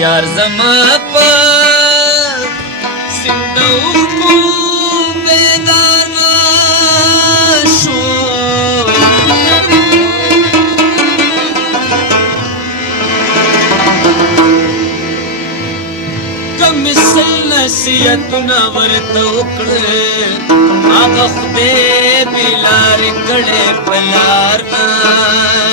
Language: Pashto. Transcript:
یار زما په سندوکو بیدانا شو کم سل نصیحتونه ورته وکړې هغه خدای بې لارې کړې په لار نه